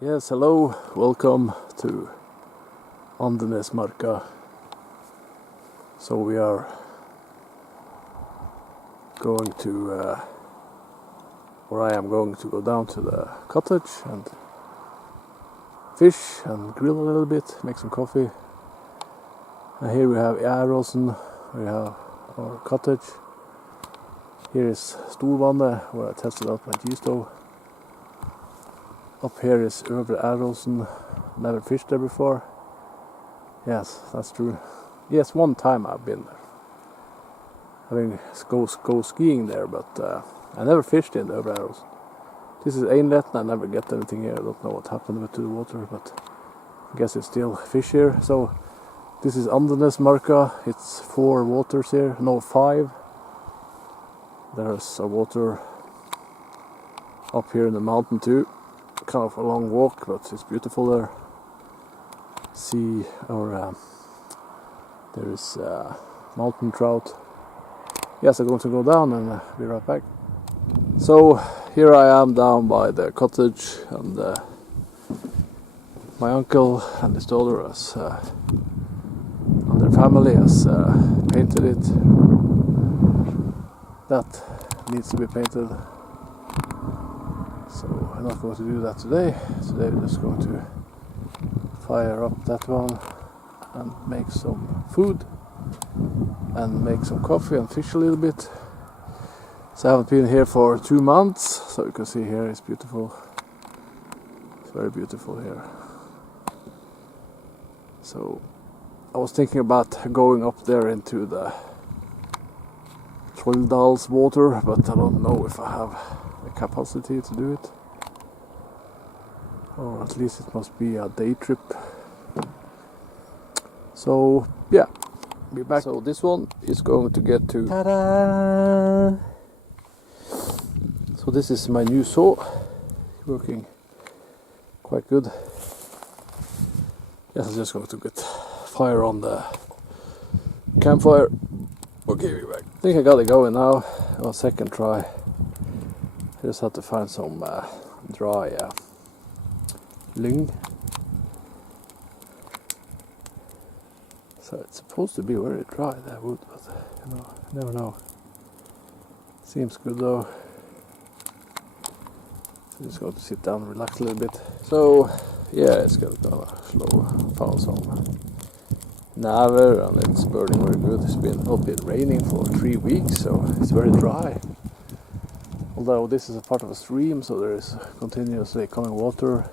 Yes, hello, welcome to Andøya. So we are going to, or I am going to go down to the cottage and fish and grill a little bit, make some coffee. And here we have Æråsen, we have our cottage. Here is Storvannet, where I tested out my G-stove. Up here is Nedre Æråsen. Never fished there before. Yes, that's true. Yes, one time I've been there. I mean, go skiing there, but I never fished in Nedre Æråsen. This is Einlet, and I never get anything here. I don't know what happened to the water, but I guess it's still fish here. So this is Andøya. It's 4 waters here, no 5. There's a water up here in the mountain too. Kind of a long walk, but it's beautiful there. See, or there is mountain trout. Yes, I'm going to go down and be right back. So here I am down by the cottage, and my uncle and his daughter and their family has painted it. That needs to be painted. So I'm not going to do that today. Today we're just going to fire up that one and make some food and make some coffee and fish a little bit. So I haven't been here for 2 months, so you can see here it's beautiful. It's very beautiful here. So I was thinking about going up there into the Trout's water, but I don't know if I have the capacity to do it, or at least it must be a day trip. So yeah, be back. So this one is going to get to ta-da! So this is my new saw, working quite good. Yes, I'm just going to get fire on the campfire. Okay, be back. I think I got it going now. On second try. I just had to find some dry lyng. So it's supposed to be very dry, that wood, but you know, you never know. Seems good though. So just going to sit down and relax a little bit. So yeah, it's gonna slow. Found some Nedre, and it's burning very good. It's not been raining for 3 weeks, so it's very dry. Although this is a part of a stream, so there is continuously coming water.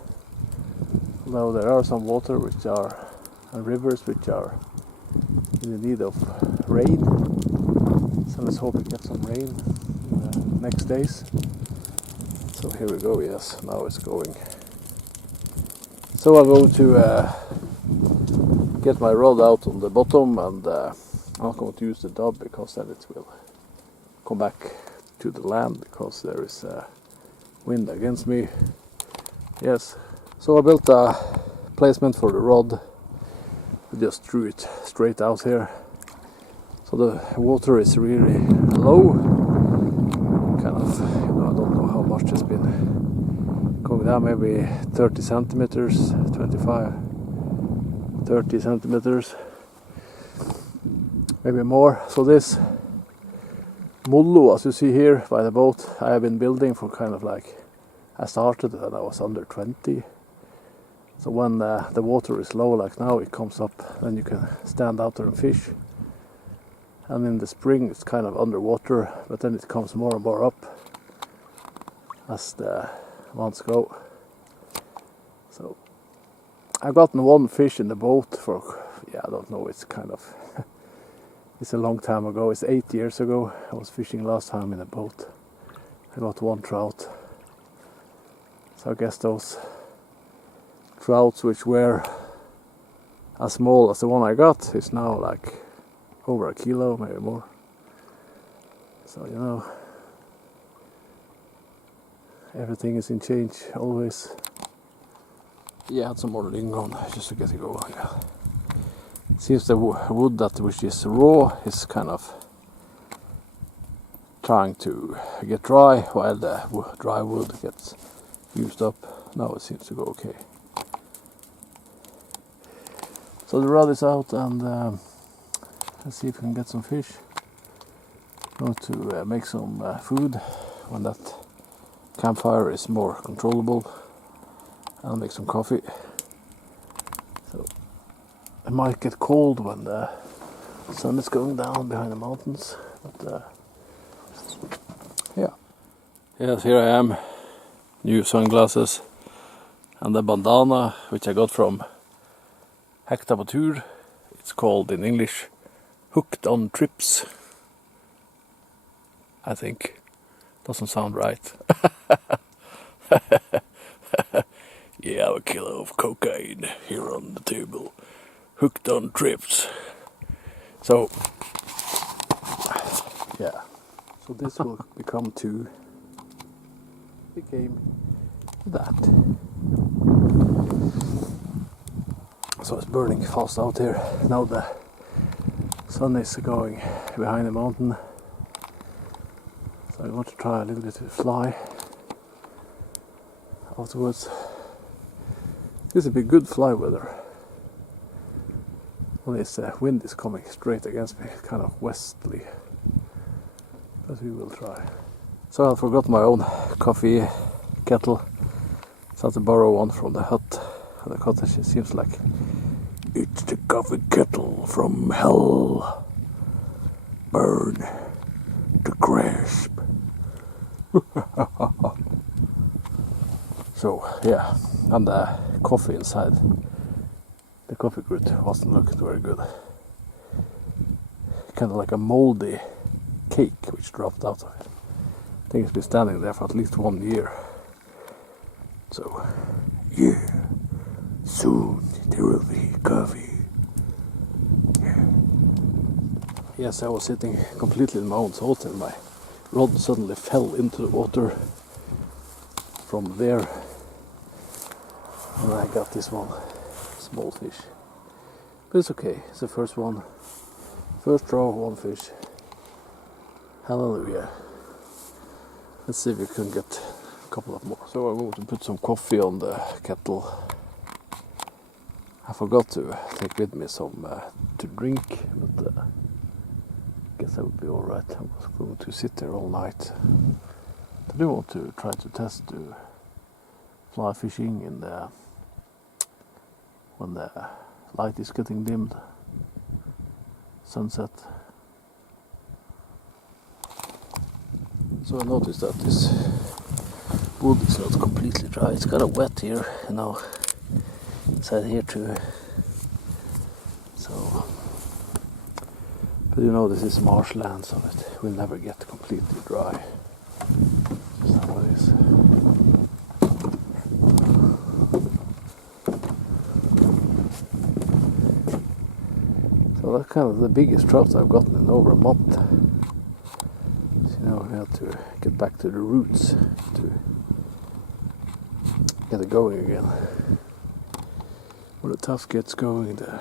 Although there are some water and rivers which are in the need of rain. So let's hope we get some rain in the next days. So here we go, yes, now it's going. So I'm going to get my rod out on the bottom, and I'm not going to use the dub because then it will come back to the land because there is wind against me. Yes, so I built a placement for the rod. I just threw it straight out here, so the water is really low. Kind of, you know, I don't know how much it's been going down, maybe 30 centimeters, 25, 30 centimeters, maybe more. So this Mollo, as you see here by the boat, I have been building for kind of like, I started when I was under 20. So when the water is low like now, it comes up, then you can stand out there and fish. And in the spring it's kind of underwater, but then it comes more and more up as the months go. So I've gotten one fish in the boat for, yeah, I don't know, it's kind of it's a long time ago. It's 8 years ago. I was fishing last time in a boat. I got 1 trout. So I guess those trouts which were as small as the one I got is now like over 1 kilo, maybe more. So you know, everything is in change always. Yeah, I had some more lyng on just to get it going. Seems the wood which is raw is kind of trying to get dry while the dry wood gets used up. now it seems to go okay. So the rod is out, and let's see if we can get some fish. Going to make some food when that campfire is more controllable. I'll make some coffee. So it might get cold when the sun is going down behind the mountains, but yeah. Yes, here I am. New sunglasses and the bandana which I got from Hekta på Tur. It's called in English Hooked on Trips. I think. Doesn't sound right. Yeah, I have a kilo of cocaine here on the table. Hooked on trips. So, yeah. So this will become two. Became that. So it's burning fast out here. Now the sun is going behind the mountain. So I want to try a little bit to fly afterwards. This will be good fly weather. Only the wind is coming straight against me, kind of westerly. But we will try. So I forgot my own coffee kettle. So I have to borrow one from the hut and the cottage. It seems like it's the coffee kettle from hell. Burn to crisp. So yeah, and the coffee inside, the coffee grit wasn't looking very good. Kind of like a moldy cake which dropped out of it. I think it's been standing there for at least 1 year. So yeah, soon there will be coffee. Yeah. Yes, I was sitting completely in my own salt and my rod suddenly fell into the water from there, and I got this one small fish, but it's okay. It's the first one, first draw, one fish. Hallelujah. Let's see if we can get a couple of more. So I'm going to put some coffee on the kettle. I forgot to take with me some to drink, but I guess that would be alright. I was going to sit there all night. I do want to try to test to fly fishing in the when the light is getting dimmed, sunset. So I noticed that this wood is not completely dry. It's kind of wet here, you know, inside here too. So, but you know, this is marshland, so it will never get completely dry. That's how it is. So that's kind of the biggest trout I've gotten in over a month. So, you know, we have to get back to the roots to get it going again. When the tough gets going, the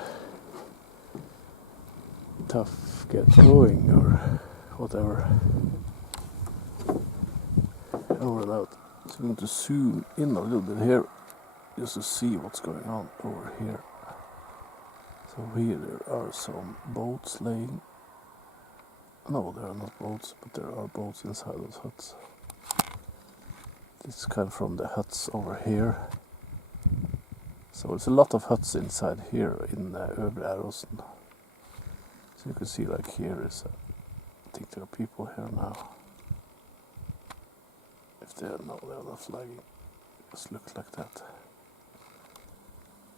tough gets going, or whatever. Over and out. So I'm going to zoom in a little bit here just to see what's going on over here. So here there are some boats laying. No, there are not boats, but there are boats inside those huts. This is kind of from the huts over here. So there's a lot of huts inside here in Nedre Æråsen. So you can see, like, here is I think there are people here now. If they are, no, they are not flagging. It just looks like that.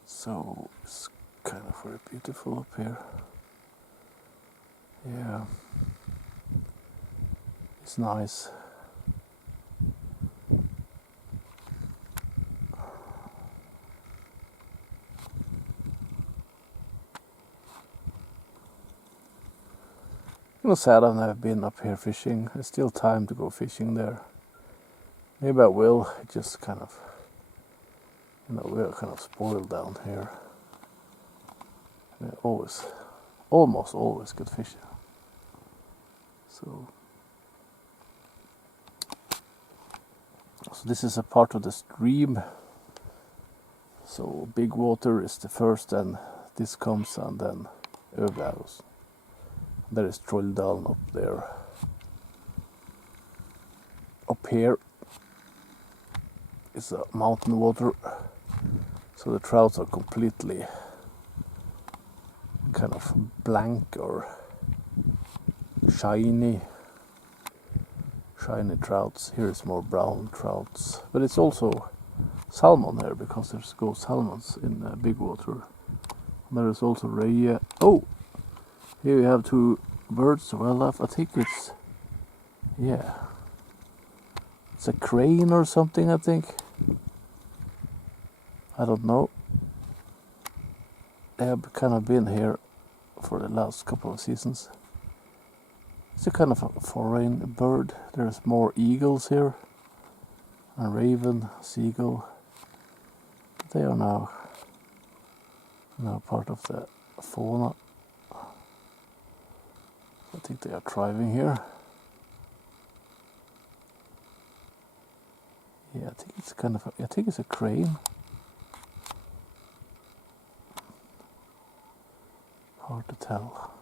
So it's kind of very beautiful up here. Yeah, it's nice. I'm sad I've never been up here fishing. There's still time to go fishing there. Maybe I will. It just kind of, you know, we're kind of spoiled down here. We almost always get fish. So this is a part of the stream So big water is the first, then this comes, and then Nedre Æråsen. There is Trout up there. Up here is mountain water, so the trouts are completely kind of blank or shiny trouts. Here is more brown trouts, but it's also salmon here because there's go salmons in big water. There is also ray. Oh, here we have two birds of wildlife. I think it's, yeah, it's a crane or something, I think. I don't know. They have kind of been here for the last couple of seasons. It's a kind of a foreign bird. There's more eagles here, a raven, seagull. They are now part of the fauna. I think they are thriving here. Yeah, I think it's kind of I think it's a crane. Hard to tell.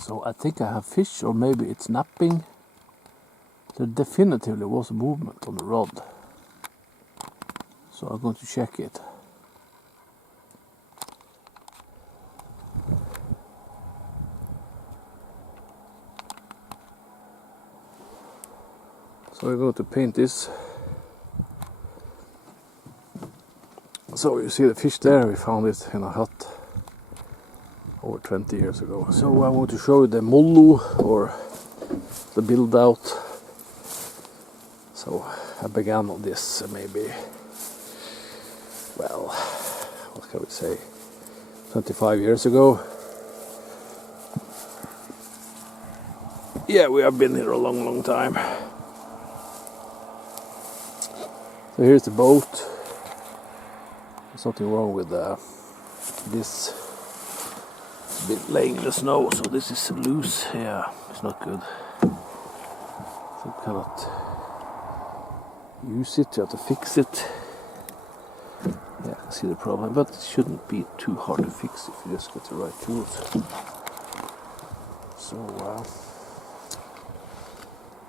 So I think I have fish, or maybe it's napping. There definitively was movement on the rod. So I'm going to check it. So we're going to paint this. So you see the fish there, we found it in a hut over 20 years ago. So I want to show you the mollu, or the build out. So I began on this maybe, well, what can we say, 25 years ago. Yeah, we have been here a long time. So here's the boat. There's something wrong with this. It's been laying in the snow, so this is loose. Yeah, it's not good. So you cannot use it, you have to fix it. Yeah, I see the problem, but it shouldn't be too hard to fix if you just get the right tools. So,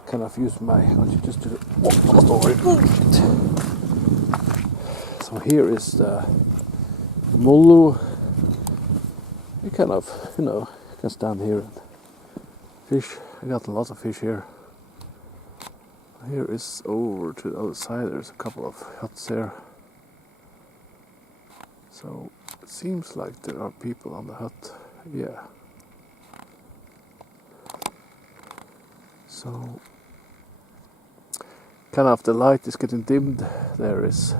kind of use my, just to the story. So here is the mollu. You kind of, you can stand here and fish. I got a lot of fish here. Here is over to the other side. There's a couple of huts here. So it seems like there are people on the hut. Yeah. So kind of the light is getting dimmed. There's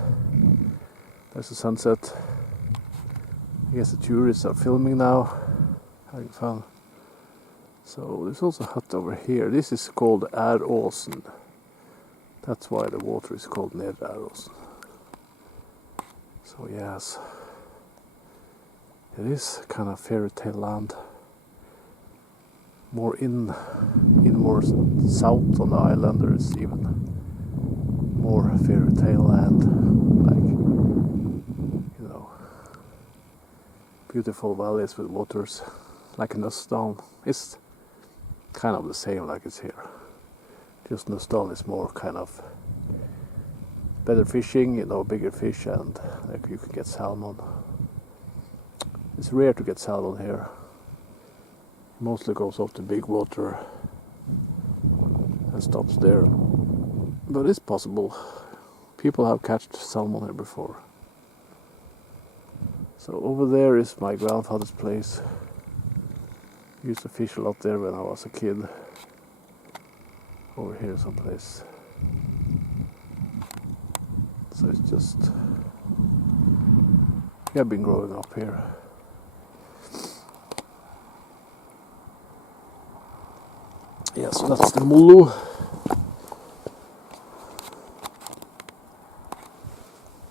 a sunset. I guess the tourists are filming now, having fun. So there's also a hut over here. This is called Æråsen. That's why the water is called Nedre Æråsen. So yes, it is kind of fairy tale land. More more south on the island, there is even more fairy tale land, like, beautiful valleys with waters, like in Nøsdalen. It's kind of the same like it's here. Just Nøsdalen is more kind of better fishing, bigger fish, and like you can get salmon. It's rare to get salmon here. Mostly goes off to big water and stops there. But it's possible. People have catched salmon here before. So over there is my grandfather's place. I used to fish a lot there when I was a kid. Over here someplace. So it's just, we have been growing up here. Yeah, so that's the mollu.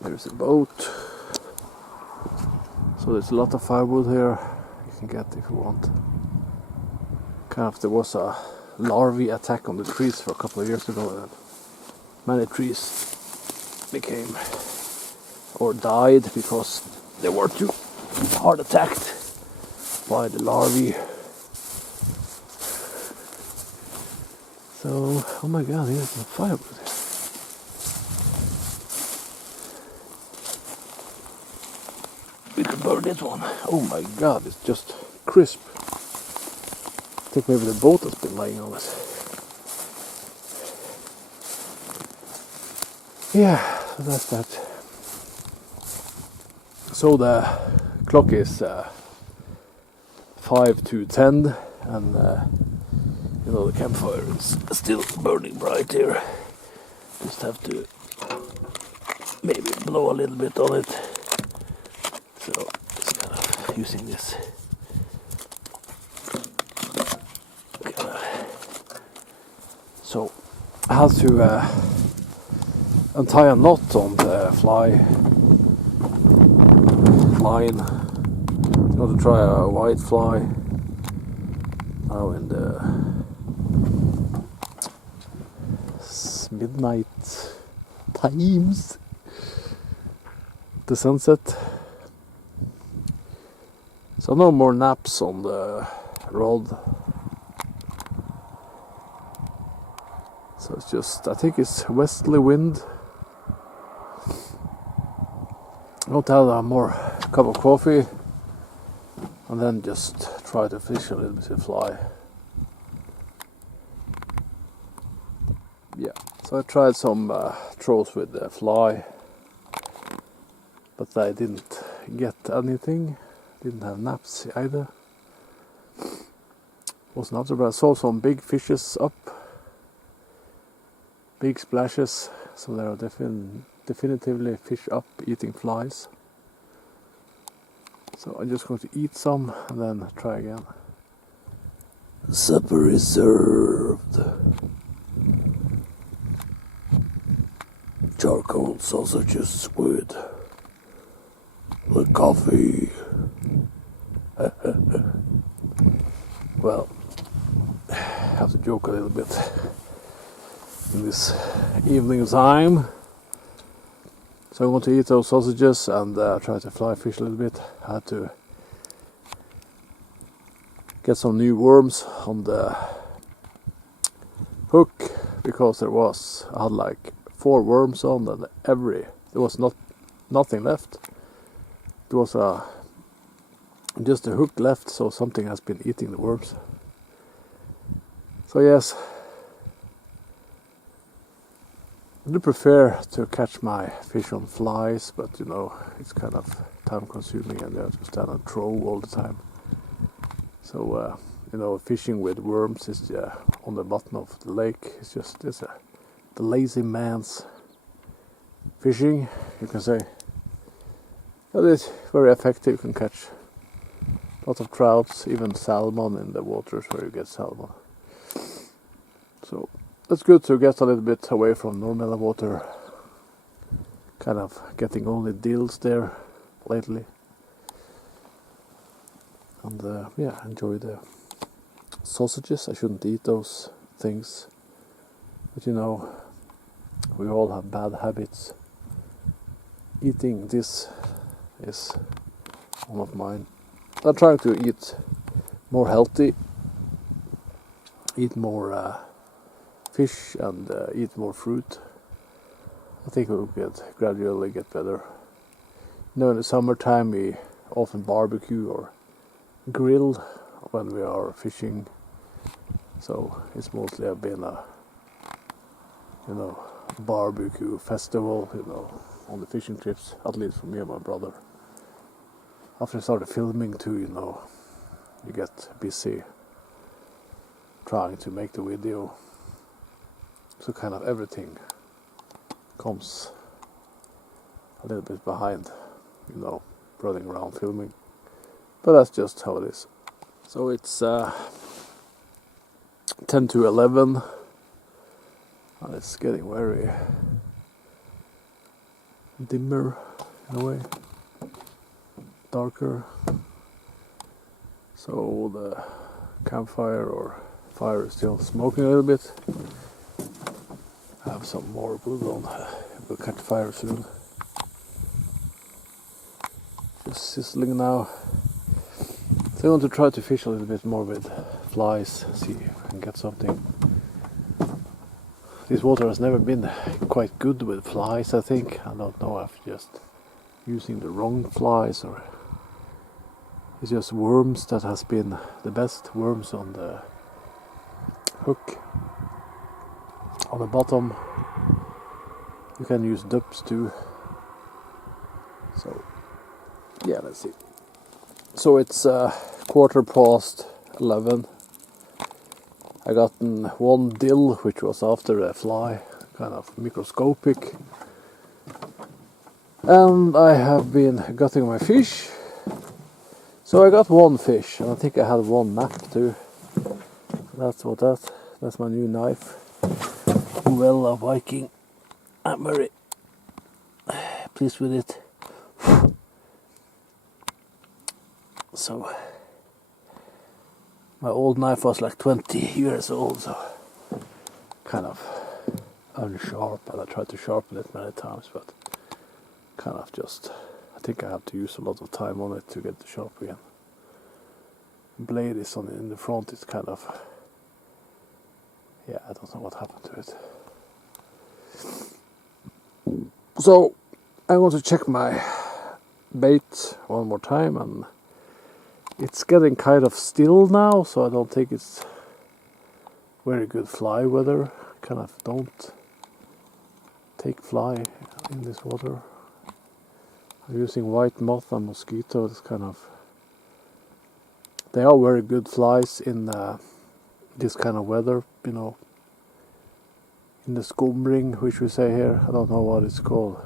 There's a boat. So there's a lot of firewood here you can get if you want. Kind of, there was a larvae attack on the trees for a couple of years ago, and many trees became or died because they were too hard attacked by the larvae. So, oh my god, here's some firewood. We could burn this one. Oh my god, it's just crisp. I think maybe the boat has been lying on it. Yeah, so that's that. So the clock is 5 to 10, and you know, the campfire is still burning bright here. Just have to maybe blow a little bit on it. So just kind of using this kind of. So I have to untie a knot on the line. I'm going to try a white fly now in the midnight times. The sunset. So no more naps on the rod. So it's just, I think it's westerly wind. I'm going to have a more cup of coffee and then just try to fish a little bit of fly. Yeah, so I tried some throws with the fly, but I didn't get anything. Didn't have naps either. Wasn't after, but I saw some big fishes up. Big splashes, so there are definitively fish up eating flies. So I'm just going to eat some and then try again. Supper is served. Charcoal sausages with coffee. Well, I have to joke a little bit in this evening time. So I want to eat those sausages and try to fly fish a little bit. I had to get some new worms on the hook because I had like 4 worms on, and there was nothing left. There was just a hook left, so something has been eating the worms. So yes, I do prefer to catch my fish on flies, but you know, it's kind of time consuming and you have to stand and throw all the time. So you know, fishing with worms is on the bottom of the lake. It's the lazy man's fishing, you can say. But it's very effective. You can catch lots of trouts, even salmon in the waters where you get salmon. So it's good to get a little bit away from normal water. Kind of getting only deals there lately. And yeah, enjoy the sausages. I shouldn't eat those things. But you know, we all have bad habits. Eating this is one of mine. I'm trying to eat more healthy. Eat more fish and eat more fruit. I think we'll gradually get better. You know, in the summertime we often barbecue or grill when we are fishing. So it's mostly been a, you know, barbecue festival, you know, on the fishing trips, at least for me and my brother. After I started filming too, you know, you get busy trying to make the video. So kind of everything comes a little bit behind, you know, running around filming. But that's just how it is. So it's 10 to 11 and it's getting very dimmer in a way, darker. So the campfire or Fire is still smoking a little bit. I have some more wood on. It will catch fire soon. Just sizzling now. So I want to try to fish a little bit more with flies, see if I can get something. This water has never been quite good with flies, I think. I don't know if just using the wrong flies or it's just worms that has been the best. Worms on the hook. On the bottom you can use dubs too. So yeah, let's see. So it's 11:15. I gotten one dill which was after a fly, kind of microscopic. And I have been gutting my fish. So I got one fish, and I think I had one nap too. That's my new knife. Well, a Viking. I'm very pleased with it. So my old knife was like 20 years old, so kind of unsharp, and I tried to sharpen it many times, but kind of just, I think I have to use a lot of time on it to get it sharp again. Blade is on in the front, it's kind of, yeah, I don't know what happened to it. So I want to check my bait one more time, and it's getting kind of still now, so I don't think it's very good fly weather. Kind of don't take fly in this water. I'm using white moth and mosquito. It's kind of, they are very good flies in this kind of weather, you know. In the skumring, which we say here, I don't know what it's called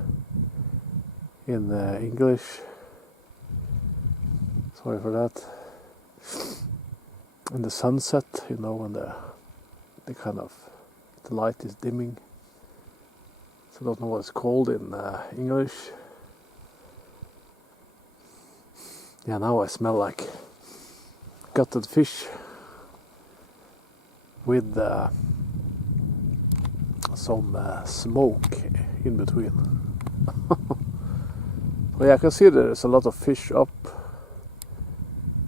in English. Sorry for that. In the sunset, you know, when the kind of the light is dimming. So I don't know what it's called in English. Yeah, now I smell like gutted fish with some smoke in between. Well, yeah, I can see there's a lot of fish up.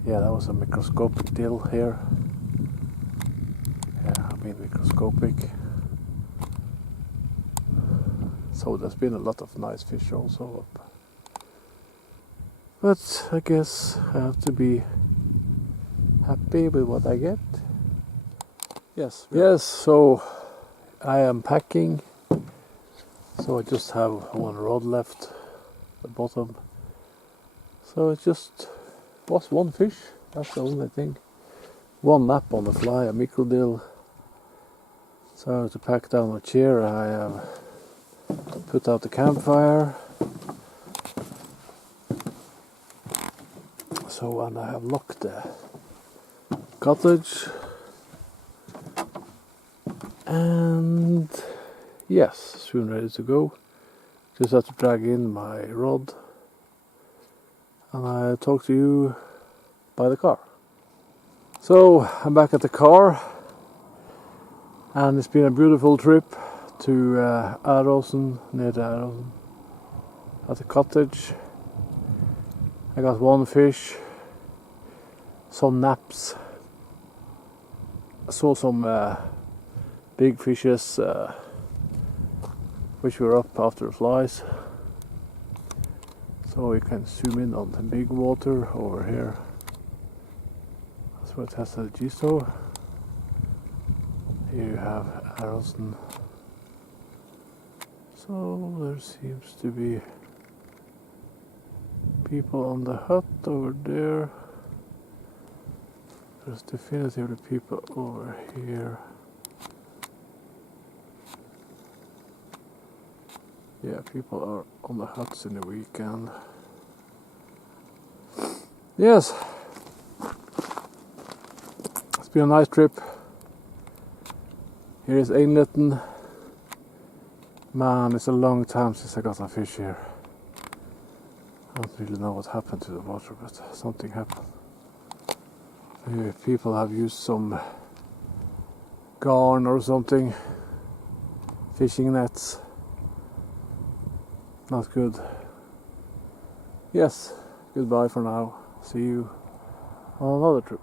Yeah, that was a microscopic dill here. Yeah, I mean microscopic. So there's been a lot of nice fish also up. But I guess I have to be happy with what I get. Yes. Yes, so I am packing. So I just have one rod left at the bottom. So it just was one fish, that's the only thing. One nap on the fly, a micro dill. So I have to pack down a chair. I have put out the campfire. So, and I have locked the cottage. And yes, soon ready to go. Just have to drag in my rod. And I talk to you by the car. So I'm back at the car, and it's been a beautiful trip to Æråsen, Nedre Æråsen, at the cottage. I got one fish, some naps. I saw some big fishes which were up after the flies. So we can zoom in on the big water over here. That's where it has the Gisto. Here you have Æråsen. So there seems to be people on the hut over there. There's definitively people over here. Yeah, people are on the huts in the weekend. Yes, it's been a nice trip. Here is Einleten. Man, it's a long time since I got some fish here. I don't really know what happened to the water, but something happened. Maybe people have used some garn or something. Fishing nets. Not good. Yes, goodbye for now. See you on another trip.